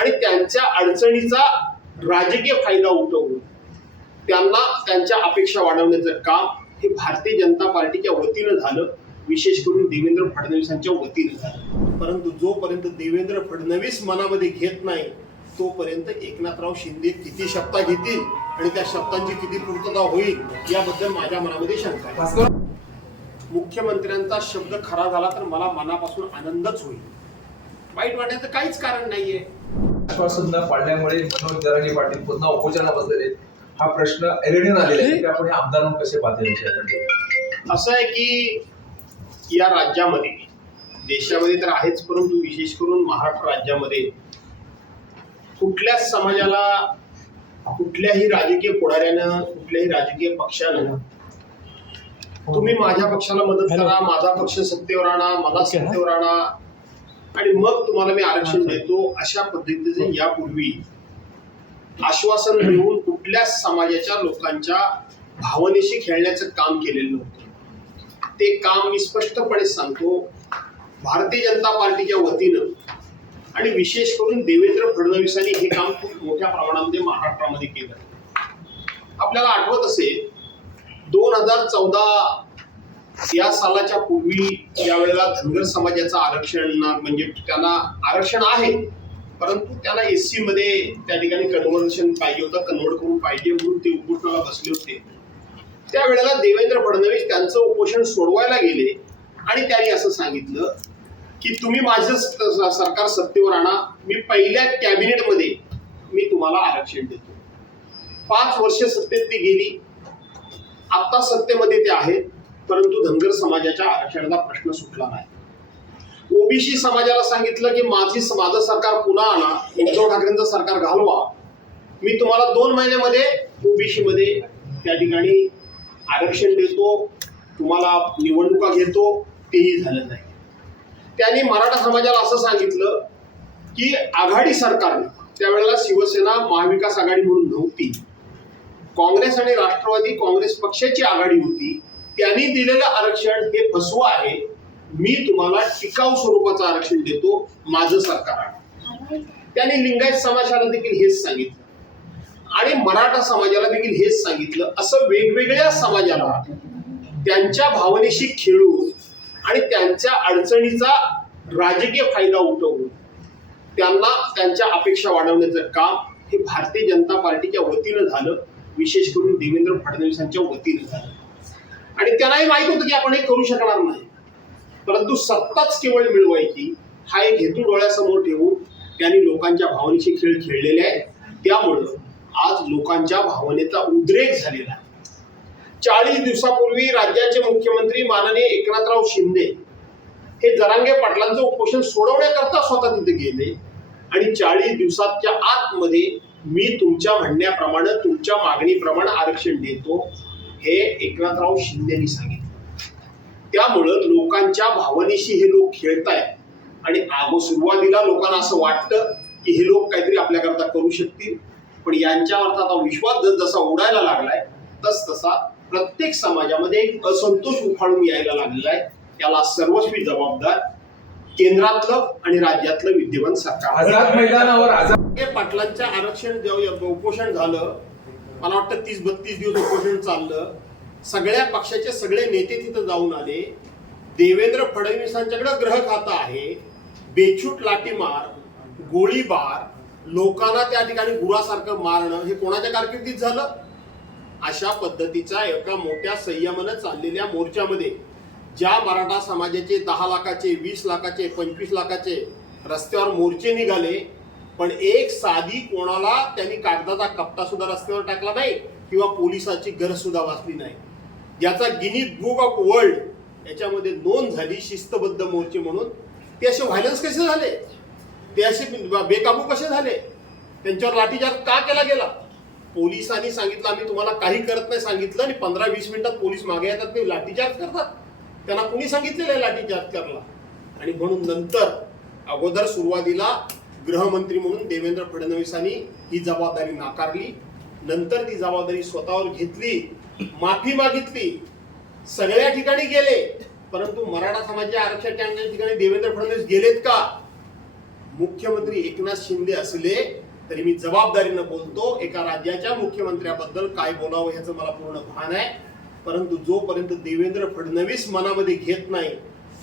आणि त्यांच्या अडचणीचा राजकीय फायदा उठवून त्यांना त्यांच्या अपेक्षा वाढवण्याचं काम हे भारतीय जनता पार्टीच्या वतीनं झालं. विशेष करून देवेंद्र फडणवीसांच्या वतीनं झालं. परंतु जोपर्यंत देवेंद्र फडणवीस मनामध्ये घेत नाही तोपर्यंत एकनाथराव शिंदे किती शब्दा घेतील आणि त्या शब्दांची किती पूर्तता होईल याबद्दल माझ्या मनामध्ये शंका आहे. मुख्यमंत्र्यांचा शब्द खरा झाला तर मला मनापासून आनंदच होईल. वाईट वाटायचं काहीच कारण नाहीये. आश्वासन न पाळल्यामुळे मनोज जरांगे पाटील पुन्हा उपोषणाला बसलेले आहेत. हा प्रश्न एरडीन आलेला आहे. की आपण हे आमदारांना कसे पाहता असं आहे की या राज्यामध्ये देशामध्ये तर आहेच परंतु विशेष करून महाराष्ट्र राज्यामध्ये कुठल्याच समाजाला कुठल्याही राजकीय पुढाऱ्यानं कुठल्याही राजकीय पक्षानं तुम्ही माझ्या पक्षाला मदत करा माझा पक्ष सत्तेवर आणा मला सत्तेवर आणा आणि मग तुम्हाला मी आरक्षण देतो अशा पद्धतीचे यापूर्वी आश्वासन देऊन कुठल्याच समाजाच्या लोकांच्या भावनेशी खेळण्याचं काम केलेलं नव्हतं. ते काम मी स्पष्टपणे सांगतो. भारतीय जनता पार्टीच्या वतीनं आणि विशेष करून देवेंद्र फडणवीसांनी हे काम खूप मोठ्या प्रमाणामध्ये महाराष्ट्रामध्ये केलं. आपल्याला आठवत असेल दोन हजार चौदा या सालाच्या पूर्वी ज्या वेळेला धनगर समाजाचं आरक्षण म्हणजे त्यांना आरक्षण आहे. परंतु त्यांना एस सी मध्ये त्या ठिकाणी कन्व्हर्शन पाहिजे होतं कन्व्हर्ट करून पाहिजे म्हणून ते उपोषणाला बसले होते. त्यावेळेला देवेंद्र फडणवीस त्यांचं उपोषण सोडवायला गेले आणि त्यांनी असं सांगितलं की तुम्ही माझं सरकार सत्तेवर आणा. मी पहिल्या कॅबिनेटमध्ये मी तुम्हाला आरक्षण देतो. पाच वर्ष सत्तेत ती गेली. आता सत्तेमध्ये ते आहेत. परंतु धनगर समाजाच्या आरक्षणाचा प्रश्न सुटला नाही. ओबीसी समाजाला सांगितलं की माझी माझं सरकार पुन्हा आणा उद्धव ठाकरेंचं सरकार घालवा. मी तुम्हाला दोन महिन्यामध्ये ओबीसी मध्ये त्या ठिकाणी आरक्षण देतो तुम्हाला निवडणुका घेतो तेही झालं नाही. त्यांनी मराठा समाजाला असं सांगितलं की आघाडी सरकारने त्यावेळेला शिवसेना महाविकास आघाडी म्हणून नव्हती. काँग्रेस आणि राष्ट्रवादी काँग्रेस पक्षाची आघाडी होती. त्यांनी दिलेलं आरक्षण हे फसवं आहे. मी तुम्हाला टिकाऊ स्वरूपाचं आरक्षण देतो माझं सरकार आहे. त्यांनी लिंगायत समाजाला देखील हेच सांगितलं. आणि मराठा समाजाला देखील हेच सांगितलं. असं वेगवेगळ्या समाजाला त्यांच्या भावनेशी खेळून आणि त्यांच्या अडचणीचा राजकीय फायदा उठवून त्यांना त्यांच्या अपेक्षा वाढवण्याचं काम हे भारतीय जनता पार्टीच्या वतीनं झालं. विशेष करून देवेंद्र फडणवीसांच्या वतीनं झालं. आणि त्यांनाही माहीत होतं की आपण हे करू शकणार नाही. परंतु सत्ताच केवळ मिळवायची हा एक हेतू डोळ्यासमोर ठेवून त्यांनी लोकांच्या भावनेचे खेळ खेळलेले आहे त्यामुळं आज लोकांच्या भावनेचा उद्रेक झालेला आहे. चाळीस दिवसापूर्वी राज्याचे मुख्यमंत्री माननीय एकनाथराव शिंदे हे जरांगे पाटलांचं उपोषण सोडवण्याकरता स्वतः तिथे गेले. आणि चाळीस दिवसाच्या आतमध्ये मी तुमच्या म्हणण्याप्रमाणे तुमच्या मागणीप्रमाणे आरक्षण देतो. हे एकनाथराव शिंदेनी सांगितलं. त्यामुळं लोकांच्या भावनेशी हे लोक खेळतायत. आणि आगो सुरुवातीला लोकांना असं वाटतं की हे लोक काहीतरी आपल्याकरता करू शकतील. पण यांच्यावरचा आता विश्वास जस जसा उडायला लागलाय तस तसा प्रत्येक समाजामध्ये एक असंतोष उफाळून यायला लागलेला आहे. त्याला सर्वस्वी जबाबदार केंद्रातलं आणि राज्यातलं विद्यमान सरकार. आझाद मैदानावर आझाद हे पाटलांचं आरक्षण जेव्हा उपोषण झालं मला वाटतं तीस बत्तीस दिवस उपोषण चाललं. सगळ्या पक्षाचे सगळे नेते तिथं जाऊन आले. देवेंद्र फडणवीसांच्याकडे ग्रह खाता आहे. बेछूट लाठीमार गोळीबार लोकांना त्या ठिकाणी गुरासारखं मारणं हे कोणाच्या कारकिर्दीत झालं? अशा पद्धतीचा एका मोठ्या संयमानं चाललेल्या मोर्चामध्ये ज्या मराठा समाजाचे दहा लाखाचे वीस लाखाचे पंचवीस लाखाचे रस्त्यावर मोर्चे निघाले पण एक साधी कोणाला त्यांनी कागदाचा कप्ता सुद्धा रस्त्यावर टाकला नाही किंवा पोलिसाची गरज सुद्धा वाचली नाही. ज्याचा गिनीत बुक ऑफ वर्ल्ड याच्यामध्ये नोंद झाली शिस्तबद्ध मोर्चे म्हणून ते असे व्हायलन्स कसे झाले? ते असे बेकाबू कसे झाले? त्यांच्यावर लाठीचार्ज का केला गेला? पोलिसांनी सांगितलं आम्ही तुम्हाला काही करत नाही सांगितलं आणि पंधरा वीस मिनिटात पोलीस मागे येतात ते लाठीचार्ज करतात. त्यांना कुणी सांगितलेलं आहे लाठीचार्ज करला आणि म्हणून नंतर अगोदर सुरुवातीला गृहमंत्री म्हणून देवेंद्र फडणवीसांनी ही जबाबदारी नाकारली. नंतर ती जबाबदारी स्वतःवर घेतली माफी मागितली. सगळ्या ठिकाणी गेले परंतु मराठा समाजाच्या आरक्षणाच्या ठिकाणी देवेंद्र फडणवीस गेलेत का? मुख्यमंत्री एकनाथ शिंदे असले तरी मी जबाबदारीनं बोलतो एका राज्याच्या मुख्यमंत्र्याबद्दल काय बोलावं ह्याचं मला पूर्ण भान आहे. परंतु जोपर्यंत देवेंद्र फडणवीस मनामध्ये घेत नाही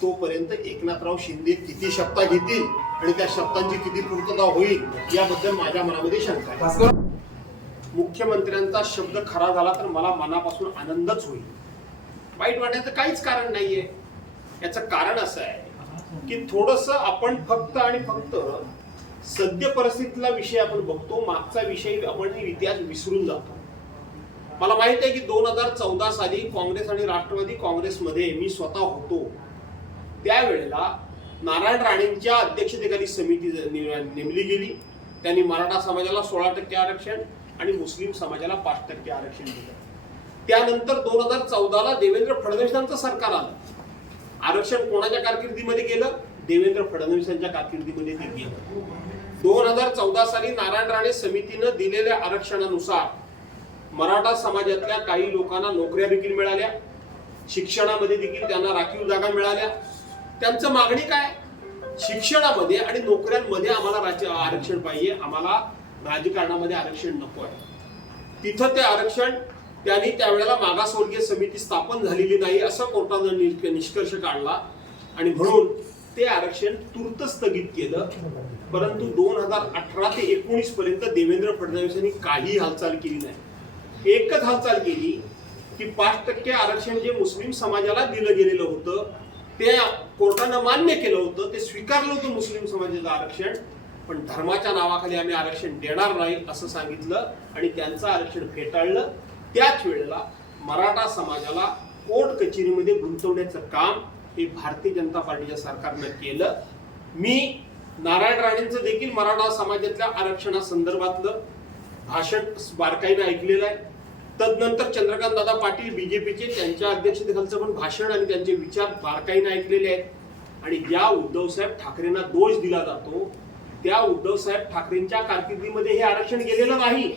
तोपर्यंत एकनाथराव शिंदे किती शब्द घेतील? आणि त्या शब्दांची किती पूर्तता होईल याबद्दल माझ्या मनामध्ये शंका आहे. मुख्यमंत्र्यांचा शब्द खरा झाला तर मला मनापासून आनंदच होईल. वाईट वाटायचं काहीच कारण नाहीये. याचं कारण असं आहे की थोडस आपण फक्त आणि फक्त सद्य परिस्थितीतला विषय आपण बघतो मागचा विषय आपण इतिहास विसरून जातो. मला माहीत आहे की दोन हजार चौदा साली काँग्रेस आणि राष्ट्रवादी काँग्रेसमध्ये मी स्वतः होतो. त्यावेळेला नारायण राणेंच्या अध्यक्षतेखाली समिती नेमली गेली. त्यांनी मराठा समाजाला सोळा टक्के आरक्षण आणि मुस्लिम समाजाला पाच टक्के आरक्षण दिलं. त्यानंतर दोन हजार चौदाला देवेंद्र फडणवीसांचं सरकार आलं. आरक्षण कोणाच्या कारकिर्दीमध्ये गेलं? देवेंद्र फडणवीसांच्या कारकिर्दीमध्ये ते गेलं. दोन हजार चौदा साली नारायण राणे समितीनं दिलेल्या आरक्षणानुसार मराठा समाजातल्या काही लोकांना नोकऱ्या देखील मिळाल्या. शिक्षणामध्ये देखील त्यांना राखीव जागा मिळाल्या. त्यांचं मागणी काय? शिक्षणामध्ये आणि नोकऱ्यांमध्ये आम्हाला राज्य आरक्षण पाहिजे. आम्हाला राजकारणामध्ये आरक्षण नको आहे. तिथं ते आरक्षण त्यांनी त्यावेळेला मागासवर्गीय समिती स्थापन झालेली नाही असं कोर्टानं निष्कर्ष काढला. आणि म्हणून ते आरक्षण तूर्त स्थगित केलं. परंतु दोन हजार अठरा ते एकोणीस पर्यंत देवेंद्र फडणवीस यांनी काही हालचाल केली नाही. एकच हालचाल केली की पाच टक्के आरक्षण जे मुस्लिम समाजाला दिलं गेलेलं होतं ते कोर्टानं मान्य केलं होतं ते स्वीकारलं होतं मुस्लिम समाजाचं आरक्षण पण धर्माच्या नावाखाली आम्ही आरक्षण देणार नाही असं सांगितलं आणि त्यांचं आरक्षण फेटाळलं. त्याच वेळेला मराठा समाजाला कोर्ट कचेरीमध्ये गुंतवण्याचं काम हे भारतीय जनता पार्टीच्या सरकारनं केलं. मी नारायण राणेंचं देखील मराठा समाजातल्या आरक्षणासंदर्भातलं भाषण बारकाईनं ऐकलेलं आहे. तदनंतर चंद्रकांत दादा पाटील बीजेपीचे त्यांच्या अध्यक्षतेखालचं पण भाषण आणि त्यांचे विचार बारकाईनं ऐकलेले आहेत. आणि ज्या उद्धवसाहेब ठाकरेंना दोष दिला जातो. त्या उद्धवसाहेब ठाकरेंच्या कारकिर्दीमध्ये हे आरक्षण गेलेलं नाही.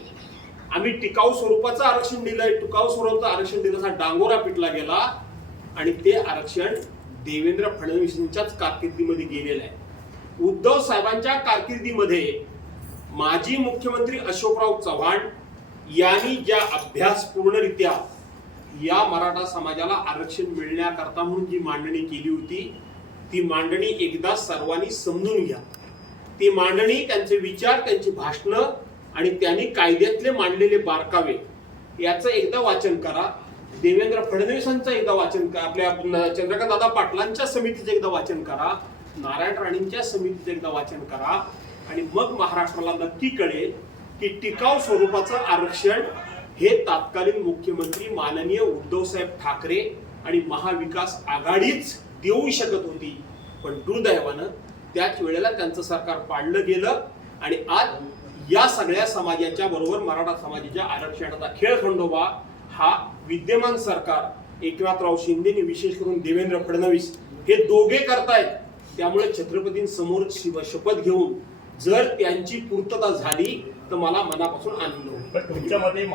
आम्ही टिकाऊ स्वरूपाचं आरक्षण दिलंय. टिकाऊ स्वरूपाचं आरक्षण दिलं डांगोरा पिटला गेला. आणि ते आरक्षण देवेंद्र फडणवीस यांच्याच कारकिर्दीमध्ये गेलेलं आहे. उद्धव साहेबांच्या कारकिर्दीमध्ये माजी मुख्यमंत्री अशोकराव चव्हाण यांनी ज्या अभ्यासपूर्णरित्या या मराठा समाजाला आरक्षण मिळण्याकरता म्हणून जी मांडणी केली होती ती मांडणी एकदा सर्वांनी समजून घ्या. ती मांडणी त्यांचे विचार त्यांची भाषणं आणि त्यांनी कायद्यातले मांडलेले बारकावे याचं एकदा वाचन करा. देवेंद्र फडणवीसांचं एकदा वाचन करा. आपल्या चंद्रकांत दादा पाटलांच्या समितीचं एकदा वाचन करा. नारायण राणेंच्या समितीचं एकदा वाचन करा. आणि मग महाराष्ट्राला नक्की कळेल की टिकाऊ स्वरूपाचं आरक्षण हे तत्कालीन मुख्यमंत्री माननीय उद्धवसाहेब ठाकरे आणि महाविकास आघाडीच देऊ शकत होती. पण दुर्दैवानं त्याच वेळेला त्यांचं सरकार पाडलं गेलं आणि आज या सगळ्या समाजाच्या बरोबर मराठा समाजाच्या आरक्षणाचा खेळ खंडोबा हा विद्यमान सरकार एकनाथराव शिंदेने विशेष करून देवेंद्र फडणवीस हे दोघे करतायत. त्यामुळे छत्रपतींसमोर शिव- शपथ घेऊन जर त्यांची पूर्तता झाली तर मला मनापासून आनंद होईल. तुमच्या मते